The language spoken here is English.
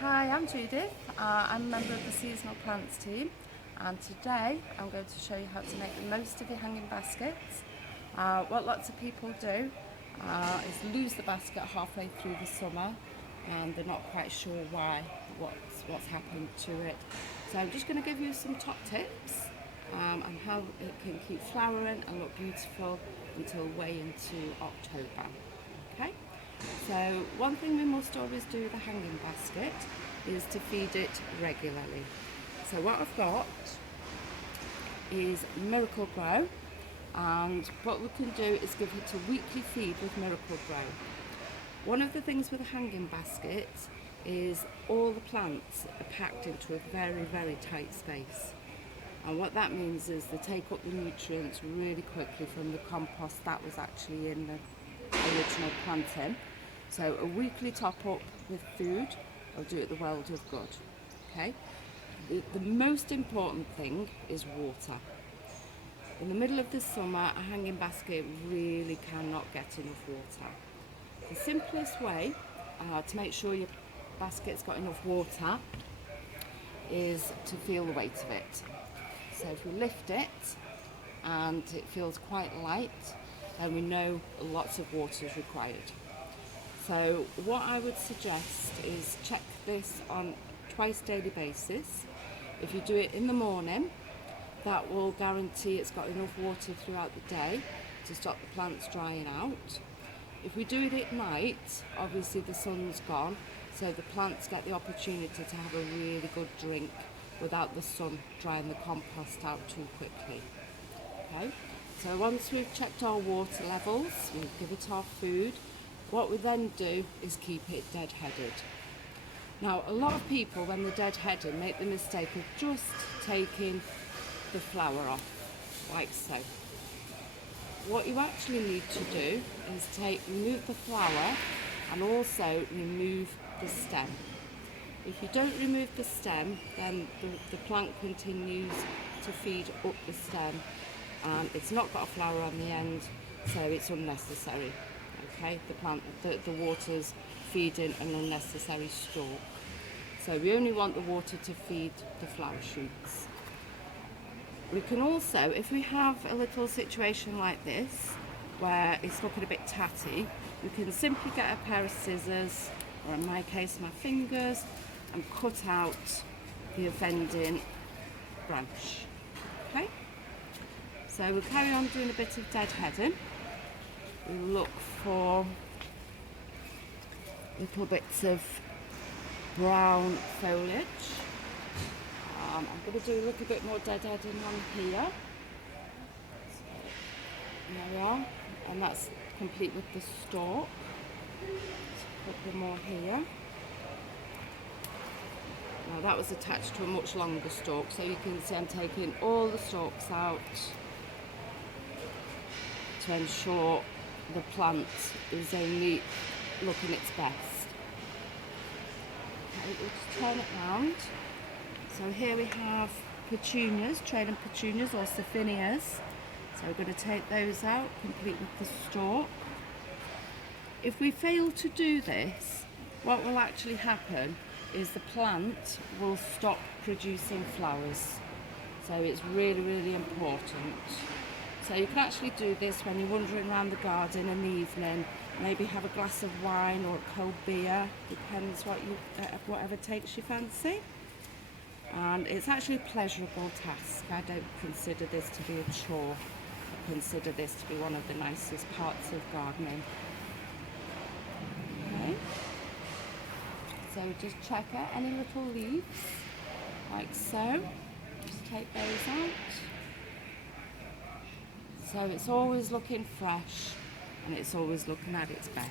Hi, I'm Judith. I'm a member of the seasonal plants team, and today I'm going to show you how to make the most of your hanging baskets. What lots of people do is lose the basket halfway through the summer and they're not quite sure why, what's happened to it. So I'm just going to give you some top tips on how it can keep flowering and look beautiful until way into October. Okay? So one thing we must always do with a hanging basket is to feed it regularly. So what I've got is Miracle Grow, and what we can do is give it a weekly feed with Miracle Grow. One of the things with a hanging basket is all the plants are packed into a very, very tight space. And what that means is they take up the nutrients really quickly from the compost that was actually in the original planting. So a weekly top up with food will do it the world of good. Okay. The most important thing is water. In the middle of the summer, a hanging basket really cannot get enough water. The simplest way to make sure your basket's got enough water is to feel the weight of it. So if we lift it and it feels quite light, then we know lots of water is required. So what I would suggest is check this on twice daily basis. If you do it in the morning, that will guarantee it's got enough water throughout the day to stop the plants drying out. If we do it at night, obviously the sun's gone, so the plants get the opportunity to have a really good drink without the sun drying the compost out too quickly. Okay, so once we've checked our water levels, we give it our food. What we then do is keep it dead-headed. Now, a lot of people, when they're dead-headed, make the mistake of just taking the flower off, like so. What you actually need to do is remove the flower and also remove the stem. If you don't remove the stem, then the plant continues to feed up the stem, and it's not got a flower on the end, so it's unnecessary. Okay, the water's feeding an unnecessary stalk. So we only want the water to feed the flower shoots. We can also, if we have a little situation like this, where it's looking a bit tatty, we can simply get a pair of scissors, or in my case my fingers, and cut out the offending branch. Okay? So we'll carry on doing a bit of deadheading. We'll look for little bits of brown foliage. I'm going to do a little bit more deadheading on here. So, there we are, and that's complete with the stalk. A couple more here. Now that was attached to a much longer stalk, so you can see I'm taking all the stalks out to ensure the plant is only looking its best. Okay, we'll just turn it round. So here we have petunias, trailing petunias or sapphinias. So we're going to take those out, complete with the stalk. If we fail to do this, what will actually happen is the plant will stop producing flowers. So it's really, really important. So you can actually do this when you're wandering around the garden in the evening, maybe have a glass of wine or a cold beer, depends whatever takes your fancy. And it's actually a pleasurable task. I don't consider this to be a chore. I consider this to be one of the nicest parts of gardening. Okay. So just check out any little leaves, like so. Just take those out. So it's always looking fresh and it's always looking at its best.